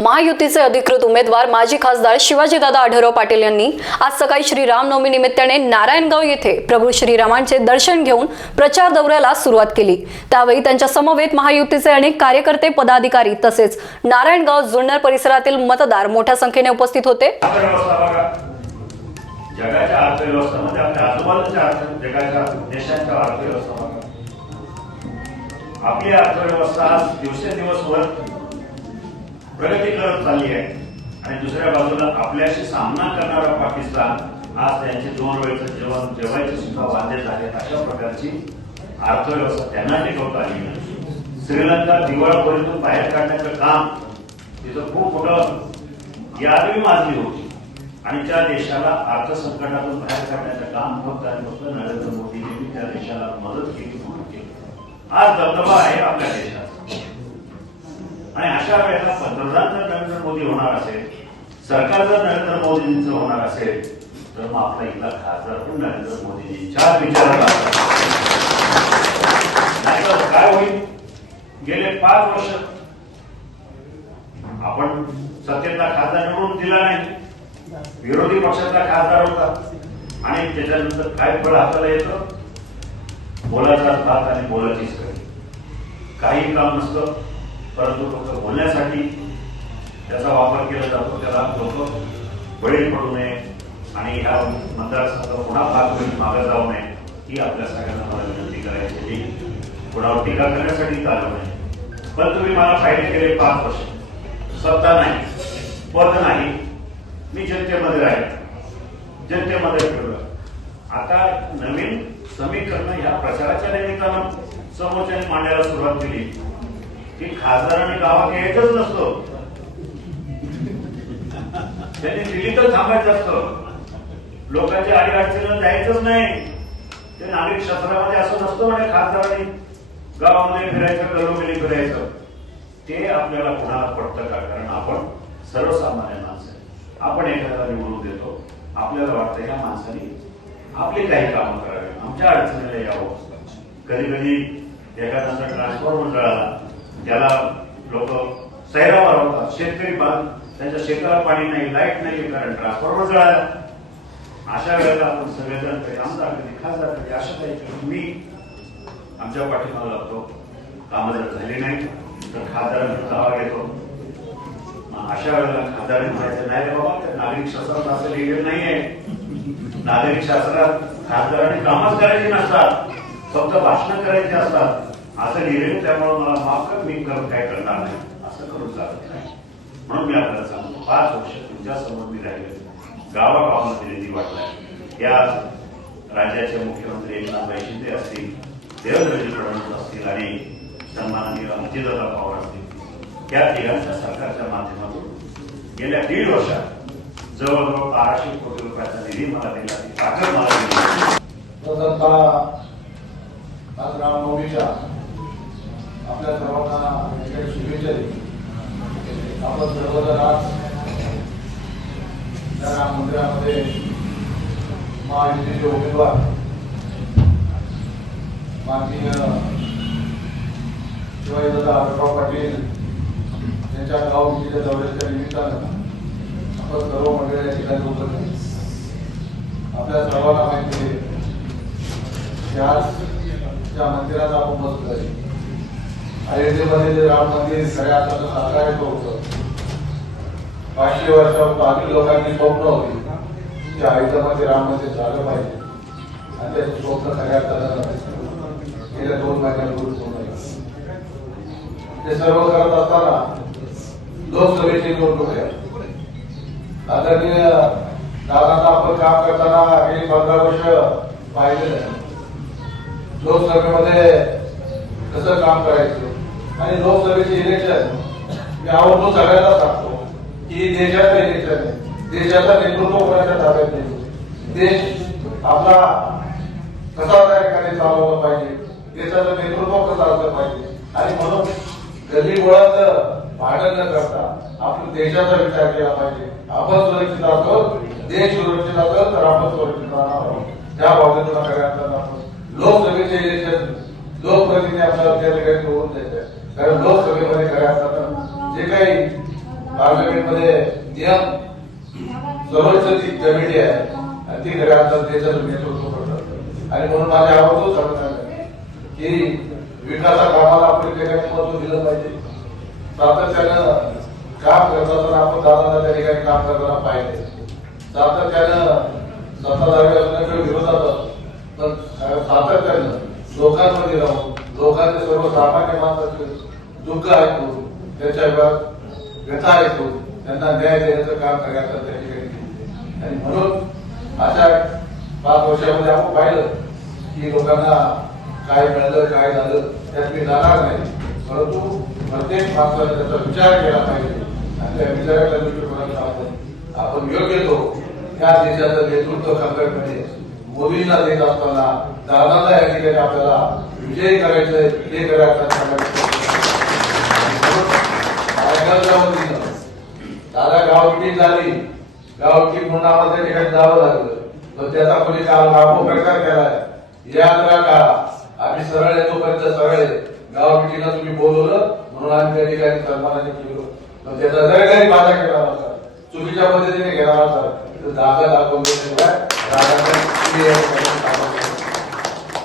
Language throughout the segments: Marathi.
महायुतीचे अधिकृत उमेदवार माजी खासदार शिवाजीदादा आढळराव पाटील यांनी आज सकाळी श्रीरामनवमी निमित्ताने नारायणगाव येथे प्रभू श्रीरामांचे दर्शन घेऊन प्रचार दौऱ्याला सुरुवात केली. त्यावेळी त्यांच्या समवेत महायुतीचे अनेक कार्यकर्ते पदाधिकारी तसेच नारायणगाव जुन्नर परिसरातील मतदार मोठ्या संख्येने उपस्थित होते. अर्थव्यवस्था जगाच्या अर्थव्यवस्थेमध्ये आपल्या आजूबाजूच्या अर्थ जगाच्या देशांच्या अर्थव्यवस्था आपली अर्थव्यवस्था दिवसेंदिवस वर प्रगती करत चालली आहे. आणि दुसऱ्या बाजूला आपल्याशी सामना करणारा पाकिस्तान आज त्यांचे दोन वेळचं जेवण जेवायचे सुद्धा वांदे झाले अशा प्रकारची अर्थव्यवस्था त्यांना टिकवता आली नाही. श्रीलंका दिवाळखोरीतून बाहेर काढण्याचं काम तिथं खूप मोठं यादवी माजली होती. आणि त्या देशाला अर्थसंकटातून बाहेर काढण्याचं काम फक्त आणि फक्त नरेंद्र मोदींनी त्या देशाला मदत केली म्हणून केली. आज दबदबा आहे आपल्या देशात. आणि अशा वेळेला पंतप्रधान जर नरेंद्र मोदी होणार असेल सरकार जर नरेंद्र मोदींचं होणार असेल तर मग आपला इथला खासदार पण नरेंद्र मोदींच्या विचारात काय होईल? गेले पाच वर्ष आपण सत्तेतला खासदार निवडून दिला नाही. विरोधी पक्षाचा खासदार होता. आणि त्याच्यानंतर काय फळ हाताला येतं? बोलायचा भात आणि बोलायची करी काही काम नसतं. परंतु फक्त बोलण्यासाठी त्याचा वापर केला जातो त्याला लोक बळी पडू नये आणि या मतदारसंघ पुन्हा भाग होईल मागे जाऊ नये ही आपल्या सगळ्यांना मला विनंती करायची होती. कुणावर टीका करण्यासाठी चालू नाही पण तुम्ही मला फायदे केले पाच वर्ष. सत्ता नाही पद नाही मी जनतेमध्ये राहील. जनतेमध्ये फिरलो आता नवीन समीकरण या प्रचाराच्या निमित्तानं समोरच्याने मांडायला सुरुवात केली. की खासदार आणि गावात यायचंच नसतो. त्यांनी दिल्लीतच थांबायचं असतं. लोकांच्या आडी अडचणीला जायचंच नाही. ते नागरिक शास्त्रामध्ये असं नसतं म्हणजे खासदारांनी. गावामध्ये फिरायचं गलोगली फिरायचं. ते आपल्याला कुणाला पडतं का? कारण आपण सर्वसामान्य माणसं आपण एखाद्याला निवडून देतो. आपल्याला वाटतं या माणसाने आपली काही कामं करावे. आमच्या अडचणीला यावं. कधी कधी एखाद्याचा ट्रान्सफॉर्मर जळाला त्याला लोक सैरावर होतात शेतकरी त्यांच्या शेताला पाणी नाही लाइट नाही कारण ट्रान्सफॉर्मर जळाला. अशा वेळेला आपण सगळेजण कधी आमदार कधी खासदार कधी अशा काही मी आमच्या पाठीमागे लागतो. कामं जर झाली नाही तर खासदारांचा दावा घेतो. अशा वेळेला खासदारांनी म्हणायचं नाही रे बाबा त्या नागरिक शास्त्रात असं लिहिलेलं नाहीये. नागरिक शास्त्रात खासदारांनी कामच करायची नसतात. फक्त भाषण करायची असतात. असं लिहिलेलं त्यामुळे मला माफ कर मी करत काय करणार नाही. असं करून चालत नाही. म्हणून मी आपल्याला सांगतो पाच वर्ष तुमच्यासमोर मी राहिले. गावागावामध्ये निधी वाटला या राज्याचे मुख्यमंत्री एकनाथ शिंदे असतील देवेंद्रजी फडणवीस असतील आणि सन्माननीय अजितदादा पवार असतील या तिघांच्या सरकारच्या माध्यमातून गेल्या दीड वर्षात जवळजवळ बाराशे कोटी रुपयाचा निधी मला दिला ती ताकद मला दिली. आज रामनवमीच्या आपल्या सर्वांना शुभेच्छा देईल आपण सर्वजण आज त्या मंदिरामध्ये महायुतीचे उमेदवार माननीय शिवाजीदादा आढळराव पाटील यांच्या गावकीच्या दौऱ्याच्या निमित्तानं आपण सर्व मंडळी या ठिकाणी उपस्थित आपल्या सर्वांना माहिती आहे की आज त्या मंदिरात आपण बसलो आहे अयोध्येमध्ये जे राम मंदिर खऱ्या अर्थानं साकारायचं होत. पाचशे वर्ष आधी लोकांची स्वप्न होती की अयोध्येमध्ये राम मंदिर झालं पाहिजे. आणि त्याचे स्वप्न सगळ्यात गेल्या दोन महिन्यापूर्वी ते सर्व करत असताना लोकसभेची निवडणूक आहे आदरणीय दादांना आपण काम करताना गेली पंधरा वर्ष पाहिलेलं लोकसभेमध्ये कसं काम करायचं? आणि लोकसभेचे इलेक्शन मी आवर्जून सगळ्यांना सांगतो की देशाचं इलेक्शन आहे. देशाचं नेतृत्व कोणाच्या ताब्यात नाही. देश आपला कसा त्या चालवला पाहिजे? देशाचं नेतृत्व कसं असलं पाहिजे? आणि म्हणून गल्ली मुळात भांडण न करता आपण देशाचा विचार केला पाहिजे. आपण सुरक्षित असेल देश सुरक्षित असेल तर आपण सुरक्षित राहणार आहोत. त्या बाबतीत सगळ्यांचा लोकसभेचे इलेक्शन लोकप्रतिनिधी आपल्याला त्या ठिकाणी निवडून द्यायचे कारण लोकसभेमध्ये खऱ्या असतात. जे काही पार्लमेंटमध्ये नियम सर्वोच्च ती कमिटी आहे ती खऱ्या असतात त्याचं नेतृत्व करतात. आणि म्हणून माझ्या आवडतो सांगणार की विकासा कामाला आपण ठिकाणी महत्त्व दिलं पाहिजे. सातत्यानं काम करताना आपण दादाला त्या ठिकाणी काम करताना पाहिजे. सातत्यानं सत्ताधारी असण्याच्या विरोधात असतो. पण सातत्यानं लोकांमध्ये राहून लोकांचे सर्वसामान्य माणसाचे दुःख ऐकून त्याच्या व्यथा ऐकून त्यांना न्याय देण्याचं काम करायचं त्या ठिकाणी आणि म्हणून अशा पाच वर्षामध्ये आपण पाहिलं की लोकांना काय मिळालं काय झालं त्यात मी जाणार नाही. परंतु प्रत्येक माणसाने त्याचा विचार केला पाहिजे. आणि त्या विचाराच्या दृष्टिकोनातून आपण आपण योग्य तो त्या देशाचं नेतृत्व करण्यामध्ये मोदींना देत असताना दादाला या ठिकाणी आपल्याला विजय करायचं हे करायचं सांगायचं दादा गावठी झाली. गावठी मिटिंग आम्हाला ठिकाणी जावं लागलं. पण त्याचा कोणी काल लाभो प्रकार केलाय. यात्रा का आम्ही सरळ येतो पर्यंत सरळ गावठीला तुम्ही बोलवलं म्हणून आम्ही त्या ठिकाणी सन्मानाने केलो. पण त्याचा जर काही माझा केला होता चुकीच्या पद्धतीने घेणार होता तर दादा दाखवून दादा नाही. दादाचा तुम्ही या ठिकाणी कामं करा.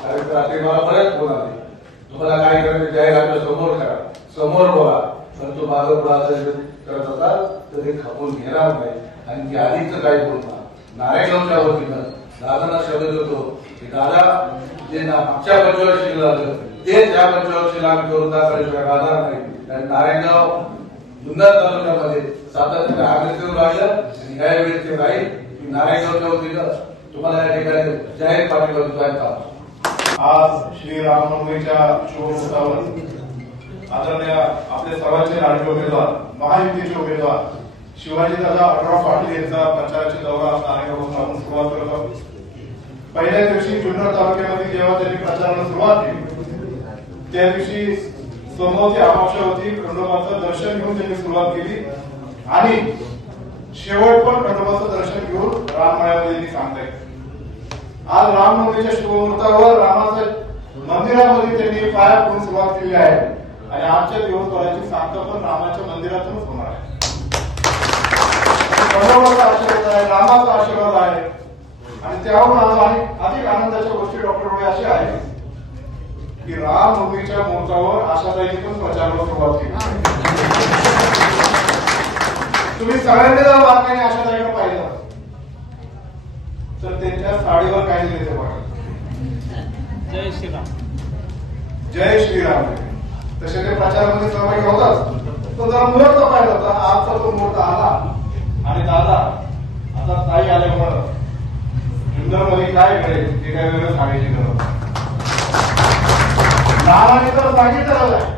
कारण रात्री मला बऱ्याच फोन आले तुम्हाला काय करायचं जाहीर आमच्यासमोर करा. समोर बोला. पण तो मागं पुढे करत असाल तर ते खपून घेणार नाही. आणि की आधीच काय बोलणार नारायणगावच्या वतीनं दादांना शब्द देतो की दादा जे ना मागच्या पंचवर्षी लागलं तेच या पंचवर्षीला आम्ही करून राहणार नाही. कारण नारायणगाव जुन्नर तालुक्यामध्ये सातत्याने अग्रेसर राहिलं आणि यावेळी ते राहील की नारायणगावच्या वतीनं तुम्हाला या ठिकाणी जाहीर पाठिंबा देतो आज श्री रामनवमीच्या शुभमुहूर्तावर आदरणीय आपले सर्वांचे लाडके उमेदवार महायुतीचे उमेदवार शिवाजी दादा अठरा पाटील यांचा प्रचाराची दौरा नारायणगावरून आपण सुरुवात करत आहोत. पहिल्या दिवशी जुन्नर तालुक्यामध्ये जेव्हा त्यांनी प्रचाराला सुरुवात केली त्या दिवशी समोरची अमावस्या होती खंडोबाचं दर्शन घेऊन त्यांनी सुरुवात केली आणि शेवट पण खंडोबाचं दर्शन घेऊन राममायामध्ये सांगता येईल आज रामनवमीच्या शुभमुहूर्तावर रामाच्या मंदिरामध्ये त्यांनी पाया पडून सुरुवात केली आहे. आणि आमच्या दिवसभराची सांगता पण रामाच्या मंदिरातूनच होणार आहे. आशीर्वाद आहे रामाचा आशीर्वाद आहे. आणि त्याहून आज अधिक आनंदाच्या गोष्टी डॉक्टर अशी आहे की रामनवमीच्या मुहूर्तावर आशाताईने पण प्रचाराला सुरुवात केली. तुम्ही सगळ्यांनी जर बातम्याने आशाताईकडे तर त्यांच्या साडीवर काय लिहिले ते बघा. जय श्रीराम. जय श्रीराम. तसे ते प्रचारामध्ये सहभागी होतात. तो जरा मुहूर्त पाहिजे होता. आजचा तो मुहूर्त आला. आणि दादा आता ताई आल्यामुळं जुन्नरमध्ये काय घडेल? ते काय वेगळं सांगायची गरज नाही. नानाने तर सांगितलेलं आहे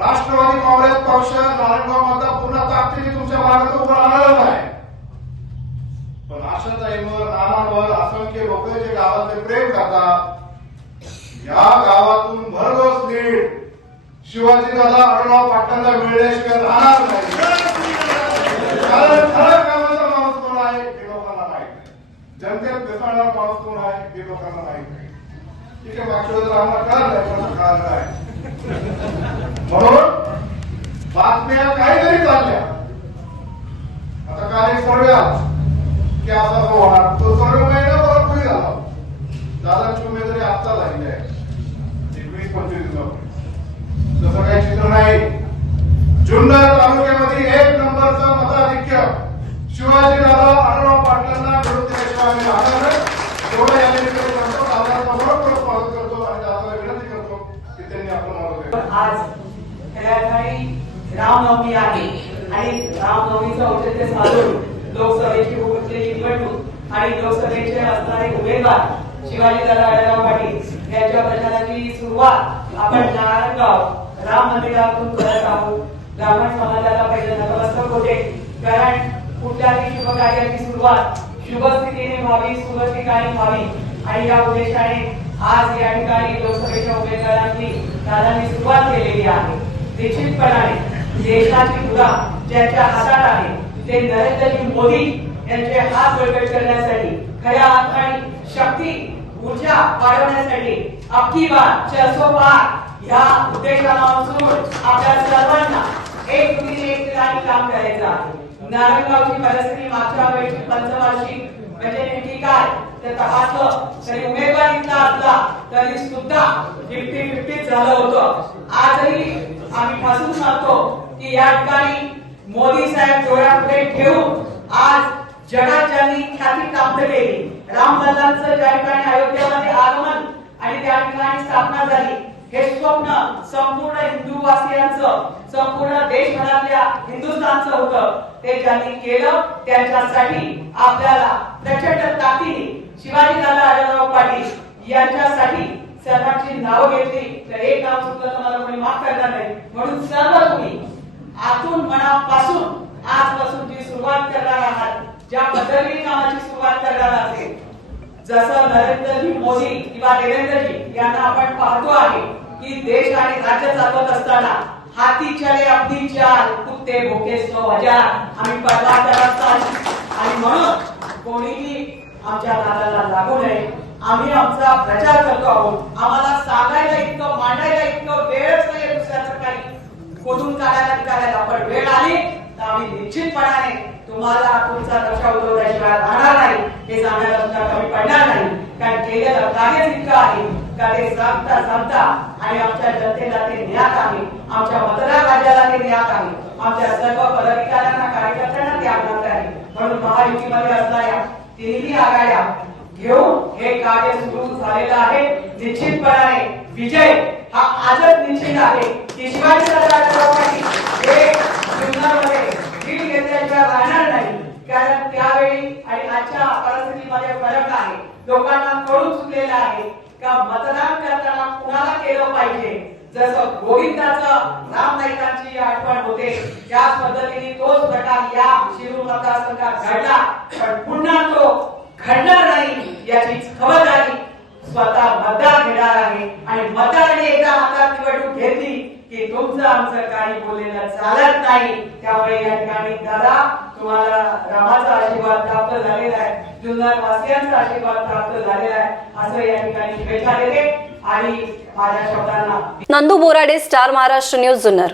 राष्ट्रवादी काँग्रेस पक्ष नारायणगाव मतदार पूर्ण ताकदीने तुमच्या मार्गात उभं राहणारच आहे. पण आशाताईंवर नानांवर असंख्य लोक जे गावाचे प्रेम करतात या गावातून भरघोस लीड शिवाजी दादा अडराव पाटलांना मिळण्याशिवाय राहणार नाही. कारण खरं कामाचा माणूस कोण आहे हे लोकांना माहीत नाही. जनतेत मिसळणारा माणूस कोण आहे हे लोकांना माहीत नाही. ठीक आहे मागच्या वेळेस आम्हाला कळलं नाही पण कळलं नाही. म्हणून बातम्या काहीतरी चालल्या. आता काल एक सर्वे की आता तो होणार तो सर्व महिना बरोबर झाला दादाची उमेदवारी आता झाली आहे. एकवीस पंचवीस दिवसापूर्वी तसं काही चित्र नाही. जुन्नर तालुक्यामध्ये एक नंबरचा मताधिक्य शिवाजी दादा आढळराव पाटलांना मिळून दिल्याशिवाय आम्ही राहणार एवढं या निमित्ताने करतो दादांचा बरोबर स्वागत करतो आणि दादाला विनंती करतो की त्यांनी आज रामनवमी आहे आणि रामनवमीचं औचित्य साधून लोकसभेची होती निवडणूक आणि लोकसभेचे असणारे उमेदवार शिवाजीदादा आढळराव पाटील यांच्या प्रचाराची सुरुवात आपण नारायणगाव राम मंदिरातून करत आहोत. ब्राह्मण समाजाला पहिले नतमस्तक होते. कारण कुठल्याही शुभ कार्याची सुरुवात शुभ स्थितीने व्हावी शुभ ठिकाणी व्हावी. आणि या उद्देशाने आज या ठिकाणी लोकसभेच्या उमेदवारांनी दादांनी सुरुवात केलेली आहे. निश्चितपणाने देशाची मुला ज्यांच्या हातात आहे ते नरेंद्र मोदी यांचे हात बळकट करण्यासाठी खऱ्या अर्थाने शक्ती ऊर्जा वाढवण्यासाठी अख्खी बार चारसो पार या उद्देशाला आपल्या सर्वांना एक तुम्ही एक ठिकाणी काम करायचं आहे. नारायणगावची परिस्थिती मागच्या वेळची पंचवार्षिक म्हणजे नेमकी काय? ते तपासलं तरी उमेदवार इथला असला तरी सुद्धा फिफ्टी फिफ्टी झालं होतं. आजही आम्ही ठासून सांगतो की या ठिकाणी मोदी साहेब डोळ्यापुढे ठेवून आज जगात ज्यांनी ख्याती प्राप्त केली. रामलल्लांचं ज्या ठिकाणी अयोध्यामध्ये आगमन आणि त्या ठिकाणी स्थापना झाली हे स्वप्न संपूर्ण हिंदू वासियांचं संपूर्ण देशभरातल्या हिंदुस्थानचं होतं. ते ज्यांनी केलं त्यांच्यासाठी आपल्याला प्रचंड ताकदीने शिवाजी दादा आढळराव पाटील यांच्यासाठी सर्वांची नावं घेतली. तर एक नाव चुकलं तुम्हाला कोणी माफ करणार नाही. म्हणून सर्व तुम्ही आतून मनापासून आजपासून जी सुरुवात करणार आहात. ज्या पद्धतीने कामाची सुरुवात करणार असेल जसं नरेंद्रजी मोदी किंवा देवेंद्रजी यांना आपण पाहतो आहे की देश आणि राज्य चालवत असताना हाती चले अपनी चाल कुत्ते भोके सो हजार आम्ही असतात. आणि म्हणून कोणीही आमच्या दादाला लागू नये. आम्ही आमचा प्रचार करतो आहोत. आम्हाला सांगायला इतकं मांडायला इतकं वेळच नाही खोदून काढायला करायला पण वेळ आली तर आम्ही निश्चितपणाने तुम्हाला तुमचा नक्षा उठवल्याशिवाय राहणार नाही. हे सांगायला सुद्धा कमी पडणार नाही. कारण केलेलं कार्यच इतकं आहे. का ते सांगता सांगता आणि आमच्या जनतेला ते ज्ञात आहे. आमच्या मतदार राज्याला ते ज्ञात आहे. आमच्या सर्व पदाधिकाऱ्यांना कार्यकर्त्यांना ते ज्ञात आहे. म्हणून महायुतीमध्ये असणाऱ्या तिन्ही आघाड्या घेऊन हे कार्य सुरू झालेलं आहे. निश्चितपणाने विजय हा आजच निश्चित आहे. की शिवाजी पाटील हे जीवनामध्ये राहणार नाही. कारण त्यावेळी आणि आजच्या परिस्थितीमध्ये फरक आहे. लोकांना कळून चुकलेलं आहे का मतदान करताना कुणाला केलं पाहिजे? जसं गोविंदाचं राम आठवण होते. त्याच पद्धतीने तोच प्रकार या शिरूर मतदारसंघात घडला. पण पुन्हा तो घडणार नाही याची खबरदारी स्वतः मतदार घेणार आहे. आणि मतदाराने एकदा हातात निवडणूक घेतली की तुमचं आमचं काही बोललेलं चालत नाही. त्यामुळे या ठिकाणी दादा तुम्हाला रामाचा आशीर्वाद प्राप्त झालेला आहे. जुन्नर वासियांचा आशीर्वाद प्राप्त झालेला आहे. असं या ठिकाणी शुभेच्छा देते आणि माझ्या शब्दांना नंदू बोराडे स्टार महाराष्ट्र न्यूज जुन्नर.